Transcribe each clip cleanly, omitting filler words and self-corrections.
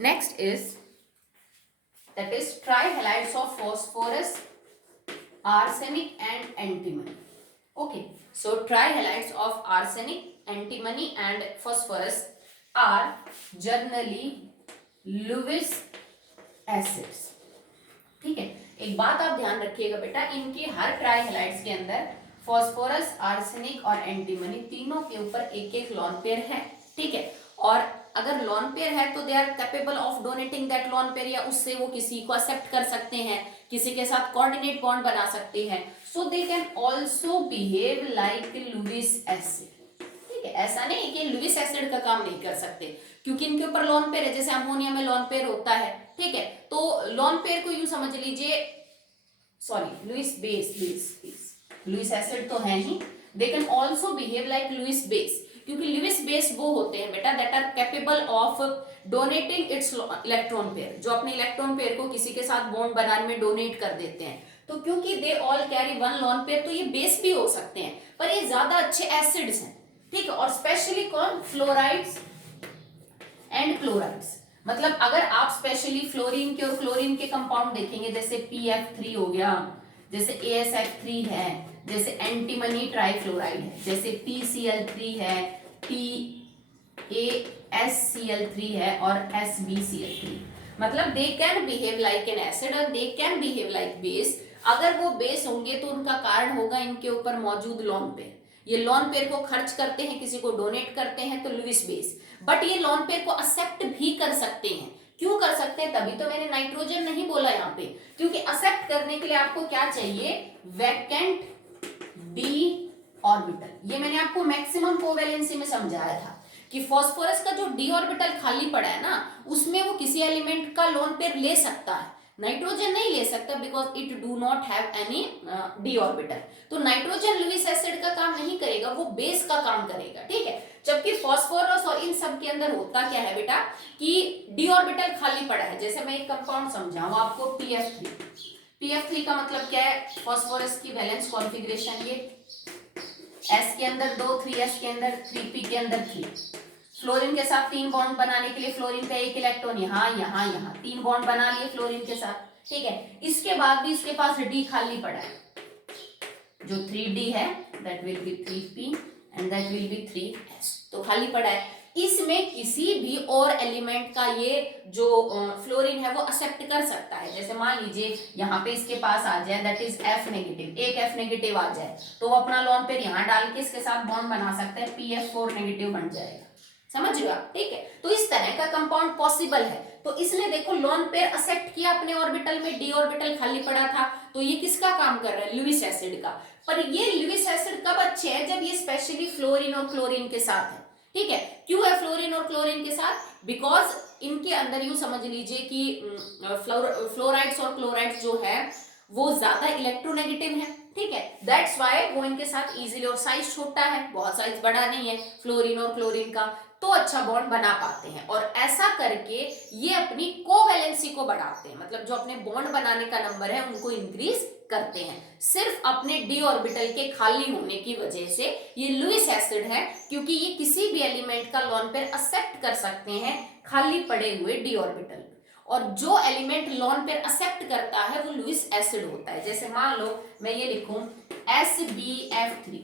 Next is that is trihalides of phosphorus, arsenic and antimony. Okay, so trihalides of arsenic, antimony and phosphorus are generally Lewis acids. ठीक है, एक बात आप ध्यान रखिएगा बेटा, इनके हर ट्राइहैलाइड्स के अंदर फॉस्फोरस, आर्सेनिक और एंटीमनी तीनों के ऊपर एक एक लोन पेयर है. ठीक है, और अगर लोन पेयर है तो they are capable of donating that lone pair, या उससे वो किसी को एक्सेप्ट कर सकते हैं, किसी के साथ कोऑर्डिनेट बॉन्ड बना सकते हैं. So they can also behave like Lewis acid. ठीक है, ऐसा नहीं कि लुईस एसिड का काम नहीं कर सकते, क्योंकि इनके ऊपर लोन पेयर है. जैसे अमोनिया में लोन पेयर होता है. ठीक है, तो लोन पेयर को यूं समझ लीजिए, sorry Lewis base, Lewis acid तो है ही. They can also behave like Lewis base, क्योंकि लुईस बेस वो होते हैं बेटा that are capable of donating its electron pair, जो अपने इलेक्ट्रॉन पेयर को किसी के साथ बॉन्ड बनाने में डोनेट कर देते हैं. तो क्योंकि they all carry one lone pair, तो ये बेस भी हो सकते हैं, पर ये ज्यादा अच्छे एसिड्स हैं. ठीक है, और स्पेशली कौन, फ्लोराइड्स एंड क्लोराइड्स. मतलब अगर आप स्पेशली फ्लोरीन के और क्लोरीन के कंपाउंड देखेंगे, जैसे PF3 हो गया, जैसे ASF3 है, जैसे एंटीमनी ट्राइफ्लोराइड है, जैसे PCl3 है, PaSCl3 है और SbCl3. मतलब they can behave like an acid और they can behave like base. अगर वो बेस होंगे तो उनका कारण होगा इनके ऊपर मौजूद लोन पेयर. ये लोन पेयर को खर्च करते हैं, किसी को डोनेट करते हैं, तो लुईस बेस. बट ये लोन पेयर को एक्सेप्ट भी कर सकते हैं. क्यों कर सकते हैं, तभी तो मैंने नाइट्रोजन नहीं बोला यहाँ पे, क्योंकि एक्सेप्ट करने के लिए आपको क्या चाहिए, वैकेंट डी ऑर्बिटल. ये मैंने आपको मैक्सिमम कोवैलेंसी में समझाया था कि फास्फोरस का जो डी ऑर्बिटल खाली पड़ा है ना, उसमें वो किसी एलिमेंट का लोन पेयर ले सकता है, नाइट्रोजन नहीं ले सकता, because it do not have any D orbital. तो नाइट्रोजन लुईस एसिड का काम नहीं करेगा, वो बेस का काम करेगा. ठीक है, जबकि फास्फोरस और इन सब के अंदर होता क्या है बेटा कि डी ऑर्बिटल खाली पड़ा है. जैसे मैं एक कंपाउंड समझाऊं आपको, PF3 का मतलब क्या है, फास्फोरस की वैलेंस कॉन्फ़िगरेशन, ये S के अंदर 2, 3S के अंदर 3P के अंदर 3. फ्लोरीन के साथ 3 बॉन्ड बनाने के लिए फ्लोरीन का एक इलेक्ट्रॉन यहाँ 3 बॉन्ड बना लिए फ्लोरीन के साथ. ठीक है, इसके बाद भी इसके पास D खाली पड़ा है, जो 3D है that will B 3P and that will B 3S. तो खाली पड़ा है. इसमें किसी भी और एलिमेंट का ये जो फ्लोरीन है वो एक्सेप्ट कर सकता है. जैसे मान लीजिए यहाँ पे इसके पास आ जाए दैट इज F नेगेटिव, एक F नेगेटिव आ जाए, तो वो अपना लोन पेयर यहाँ डाल के इसके साथ बॉन्ड बना सकता है, PF4 नेगेटिव बन जाएगा. समझ गए आप. ठीक है, तो इस तरह का कंपाउंड पॉसिबल है. तो इसने देखो लोन पेयर एक्सेप्ट किया अपने ऑर्बिटल में, डी ऑर्बिटल खाली पड़ा था, तो ये किसका काम कर रहा है, लुईस एसिड का. पर ये लुईस एसिड कब अच्छे हैं, जब ये स्पेशली फ्लोरीन और क्लोरीन के साथ है. ठीक है, क्यों है फ्लोरीन और क्लोरीन के साथ, बिकॉज इनके अंदर यूं समझ लीजिए कि फ्लोराइड्स और क्लोराइड्स जो है वो ज्यादा इलेक्ट्रोनेगेटिव है. ठीक है, दैट्स व्हाई वो इनके साथ इजीली, और साइज छोटा है, बहुत साइज बड़ा नहीं है फ्लोरीन और क्लोरीन का, तो अच्छा बॉन्ड बना पाते हैं. और ऐसा करके ये अपनी कोवैलेंसी को बढ़ाते हैं, मतलब जो अपने बॉन्ड बनाने का नंबर है उनको इंक्रीज करते हैं, सिर्फ अपने डी ऑर्बिटल के खाली होने की वजह से. ये लुईस एसिड है क्योंकि ये किसी भी एलिमेंट का लोन पेयर एक्सेप्ट कर सकते हैं खाली पड़े हुए डी ऑर्बिटल, और जो एलिमेंट लोन पेयर एक्सेप्ट करता है वो लुईस एसिड होता है. जैसे मान लो मैं ये लिखूं SbF3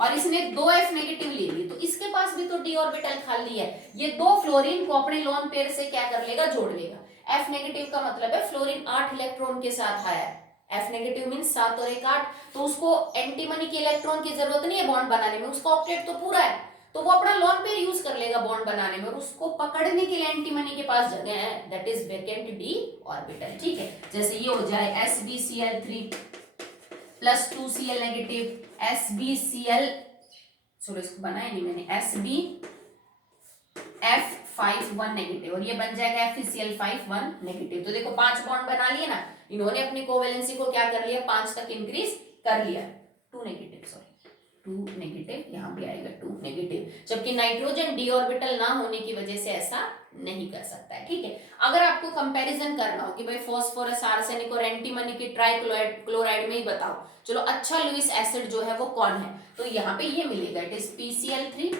और इसने 2F नेगेटिव ले ली, तो इसके पास भी तो डी ऑर्बिटल खाली है. ये 2 फ्लोरीन को अपने लोन पेयर से क्या कर लेगा, जोड़ लेगा. F नेगेटिव का मतलब है फ्लोरीन 8 इलेक्ट्रॉन के साथ आया है, F नेगेटिव मींस 7 और 1 8, तो उसको एंटीमनी के इलेक्ट्रॉन की जरूरत नहीं है बॉन्ड बनाने में, उसका ऑक्टेट तो पूरा है, तो वो अपना लोन पेयर यूज कर लेगा बॉन्ड बनाने में, और उसको पकड़ने के लिए एंटीमनी के पास जगह है, that is vacant d orbital. ठीक है, जैसे ये हो जाए SbCl3 plus 2Cl negative, SbCl, चलो इसको बनाया नहीं मैंने, SbF5 नेगेटिव, और ये बन जाएगा FeCl5 नेगेटिव. तो देखो 5 बॉन्ड बना लिए ना इन्होंने, अपनी कोवैलेंसी को क्या कर लिया, 5 तक इंक्रीज कर लिया. 2 नेगेटिव, सॉरी 2 नेगेटिव, यहाँ भी आएगा 2 नेगेटिव, जबकि नाइट्रोजन डी ऑर्बिटल ना होने की वजह से ऐसा नहीं कर सकता है. ठीक है, अगर आपको कंपैरिजन करना हो कि भाई फास्फोरस, आर्सेनिक और एंटीमनी की ट्राइक्लोराइड में ही बताओ, चलो अच्छा लुईस एसिड जो है वो कौन है, तो यहाँ पे ये मिलेगा, it is PCl3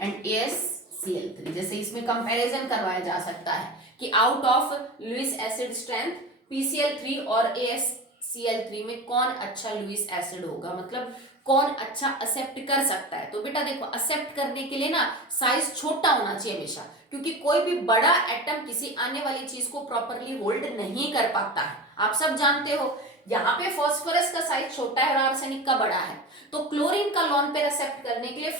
and AS Cl3। जैसे इसमें कंपैरिजन करवाया जा सकता है कि out of Lewis acid strength PCl3 और AsCl3 में कौन अच्छा लुईस एसिड होगा, मतलब कौन अच्छा एक्सेप्ट कर सकता है। तो बेटा देखो, एक्सेप्ट करने के लिए ना साइज छोटा होना चाहिए हमेशा, क्योंकि कोई भी बड़ा एटम किसी आने वाली चीज को प्रॉपरली होल्ड नहीं कर पाता है। आप सब जानते हो, यहाँ पे फास्फोरस का साइज छोटा है और आर्सेनिक का बड़ा है, तो क्लोरीन का लोन पेयर एक्सेप्ट करने के लिए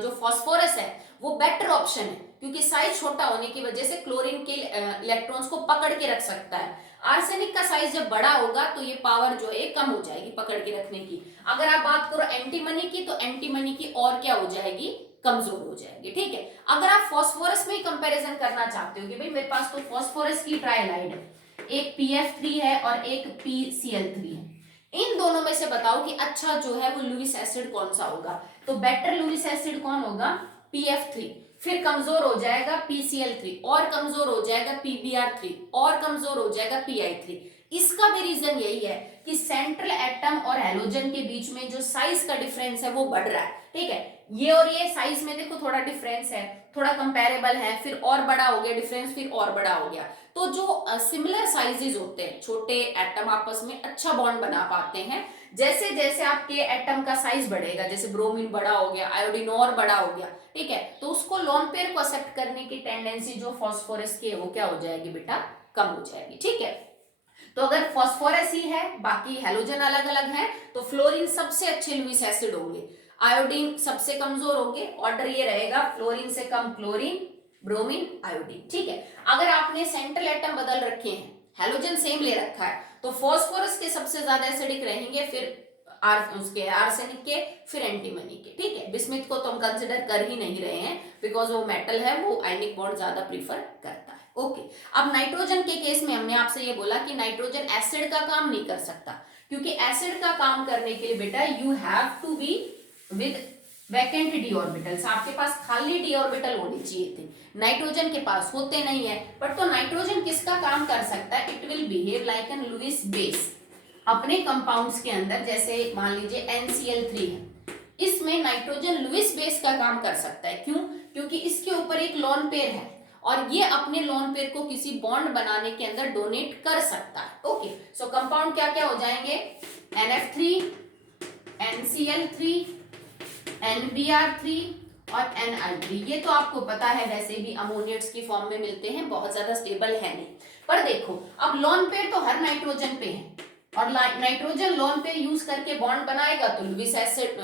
जो फास्फोरस है वो बेटर ऑप्शन है, क्योंकि साइज छोटा होने की वजह से क्लोरीन के इलेक्ट्रॉन्स को पकड़ के रख सकता है। आर्सेनिक का साइज जब बड़ा होगा तो ये पावर जो है कम हो जाएगी पकड़ के रखने की। अगर आप बात करो एंटीमनी की, तो एंटीमनी की और क्या हो जाएगी, कमजोर हो जाएगी। ठीक है, अगर आप फास्फोरस में ही कंपैरिजन करना चाहते हो कि भाई मेरे पास तो फास्फोरस की ट्राइलाइड है, एक PF3 है और एक PCl3 है, इन दोनों में से बताओ कि अच्छा जो है वो लुईस एसिड कौन सा होगा। तो बेटर लुईस एसिड कौन होगा, PF3। फिर कमजोर हो जाएगा PCl3, और कमजोर हो जाएगा PBr3, और कमजोर हो जाएगा PI3। इसका भी रीजन यही है कि सेंट्रल एटम और हैलोजन के बीच में जो साइज का डिफरेंस है वो बढ़ रहा है। ठीक है, ये और ये साइज में देखो थोड़ा डिफरेंस है, थोड़ा कंपैरेबल है, फिर और बड़ा हो गया डिफरेंस, फिर और बड़ा हो गया। तो जो सिमिलर साइजेस होते हैं, छोटे एटम आपस में अच्छा बॉन्ड बना पाते हैं। जैसे जैसे आपके एटम का साइज बढ़ेगा, जैसे ब्रोमीन बड़ा हो गया, आयोडीन और बड़ा हो गया, ठीक है, तो उसको लोन पेयर को एक्सेप्ट करने की टेंडेंसी जो फास्फोरस की है वो क्या हो जाएगी बेटा, कम हो जाएगी। ठीक है, तो अगर फास्फोरस ही है, बाकी हैलोजन अलग अलग है, तो फ्लोरीन सबसे अच्छे लुईस एसिड होंगे, आयोडीन सबसे कमजोर होंगे। ऑर्डर ये रहेगा, फ्लोरीन से कम क्लोरीन, ब्रोमीन, आयोडीन। ठीक है, अगर आपने सेंट्रल एटम बदल रखे हैं, हैलोजन सेम ले रखा है, तो फास्फोरस के सबसे ज्यादा एसिडिक रहेंगे, फिर उसके आर्सेनिक के, फिर एंटीमनी के। ठीक है, बिस्मिथ को तो हम कंसिडर कर ही नहीं रहे हैं, बिकॉज वो मेटल है, वो आयनिक बॉन्ड ज्यादा प्रीफर करता है। ओके, अब नाइट्रोजन के केस में हमने आपसे ये बोला कि नाइट्रोजन एसिड का काम नहीं कर सकता, क्योंकि एसिड का काम करने के लिए बेटा you have to be with vacant d orbitals, आपके पास खाली डी ऑर्बिटल होने चाहिए थे, नाइट्रोजन के पास होते नहीं है। बट तो नाइट्रोजन किसका काम कर सकता है, it will behave like an Lewis base अपने कंपाउंड्स के अंदर। जैसे मान लीजिए NCl3 है, इसमें नाइट्रोजन लुईस बेस का काम कर सकता है। क्यों, क्योंकि इसके ऊपर एक लोन पेयर है और ये अपने लोन पेयर को किसी बॉन्ड बनाने के अंदर डोनेट कर सकता है। ओके, सो कंपाउंड क्या क्या हो जाएंगे, NF3, NCl3, NBr3 और NI3। ये तो आपको पता है, वैसे भी अमोनिएट्स की फॉर्म में मिलते हैं, बहुत ज्यादा स्टेबल है नहीं। पर देखो, अब लोन पेयर तो हर नाइट्रोजन पे है, और नाइट्रोजन लोन पेयर यूज करके बॉन्ड बनाएगा तो लुईस एसिड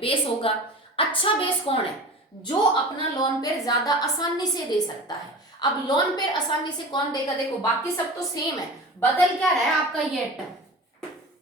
बेस होगा। अच्छा बेस कौन है, जो अपना लोन पेयर ज्यादा आसानी से दे सकता है। अब लोन पेयर आसानी से कौन देगा, देखो बाकी सब तो सेम है, बदल क्या रहा है आपका ये एटम।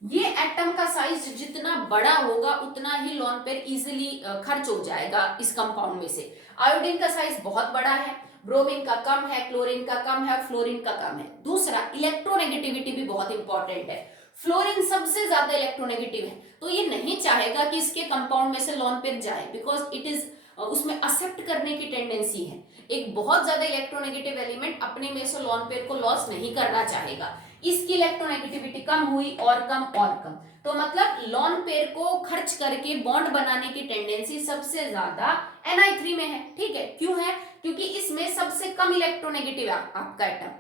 ये एटम का साइज जितना बड़ा होगा उतना ही लोन पेयर इजीली खर्च हो जाएगा इस कंपाउंड में से। आयोडीन का साइज बहुत बड़ा है, ब्रोमीन का कम है, क्लोरीन का कम है और फ्लोरीन का कम है। दूसरा, इलेक्ट्रोनेगेटिविटी भी बहुत इंपॉर्टेंट है, फ्लोरीन सबसे ज्यादा इलेक्ट्रोनेगेटिव है, तो ये नहीं चाहेगा कि इसके कंपाउंड में से लोन पेयर जाए, बिकॉज इट इज उसमें एक्सेप्ट करने की टेंडेंसी है। एक बहुत ज्यादा इलेक्ट्रोनेगेटिव एलिमेंट अपने में से लोन पेयर को लॉस नहीं करना चाहेगा, इसकी इलेक्ट्रोनेगेटिविटी कम हुई और कम और कम, तो मतलब लोन पेयर को खर्च करके बॉन्ड बनाने की टेंडेंसी सबसे ज्यादा Ni3 में है। ठीक है, क्यों है, क्योंकि इसमें सबसे कम इलेक्ट्रोनेगेटिव है आपका एटम,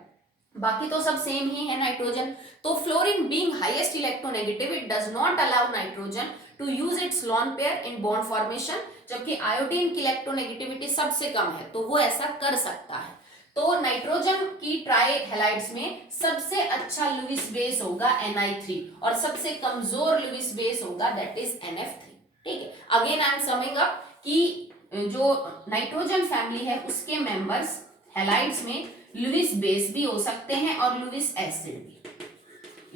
बाकी तो सब सेम ही है नाइट्रोजन। तो fluorine being highest electronegative, it does not allow nitrogen to use its lone pair in bond formation, जबकि आयोडीन की इलेक्ट्रोनेगेटिविटी सबसे कम है तो वो ऐसा कर सकता है। तो नाइट्रोजन की ट्राई हैलाइड्स में सबसे अच्छा लुईस बेस होगा Ni3 और सबसे कमजोर लुईस बेस होगा दैट इज NF3। ठीक है, again I am summing up कि जो नाइट्रोजन फैमिली है उसके मेंबर्स हैलाइड्स में लुईस बेस भी हो सकते हैं और लुईस एसिड भी।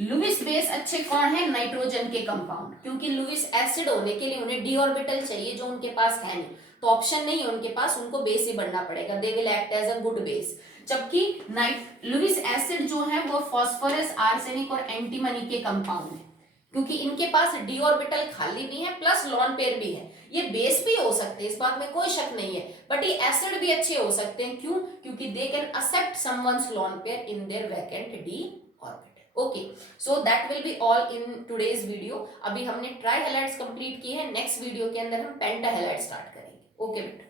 लुईस बेस अच्छे कौन है, नाइट्रोजन के कंपाउंड, क्योंकि लुईस एसिड होने के लिए उन्हें डी ऑर्बिटल चाहिए जो उनके पास है नहीं, तो ऑप्शन नहीं है उनके पास, उनको बेस ही बनना पड़ेगा, they will act as a good base. जबकि लुईस एसिड जो है वो फास्फोरस, आर्सेनिक और एंटीमनी के कंपाउंड है, क्योंकि इनके पास डी ऑर्बिटल खाली भी है प्लस लोन पेयर भी है। ये बेस भी हो सकते हैं, इस बात में कोई शक नहीं है, बट ये एसिड भी अच्छे हो सकते हैं। क्यों, क्योंकि they can accept someone's lone pair in their vacant d orbital. Okay, so that will be all in today's video. अभी हमने ट्राई हैलाइड्स कंप्लीट की है, नेक्स्ट वीडियो के अंदर हम पेंटा हैलाइड स्टार्ट करेंगे। ओके बेटा।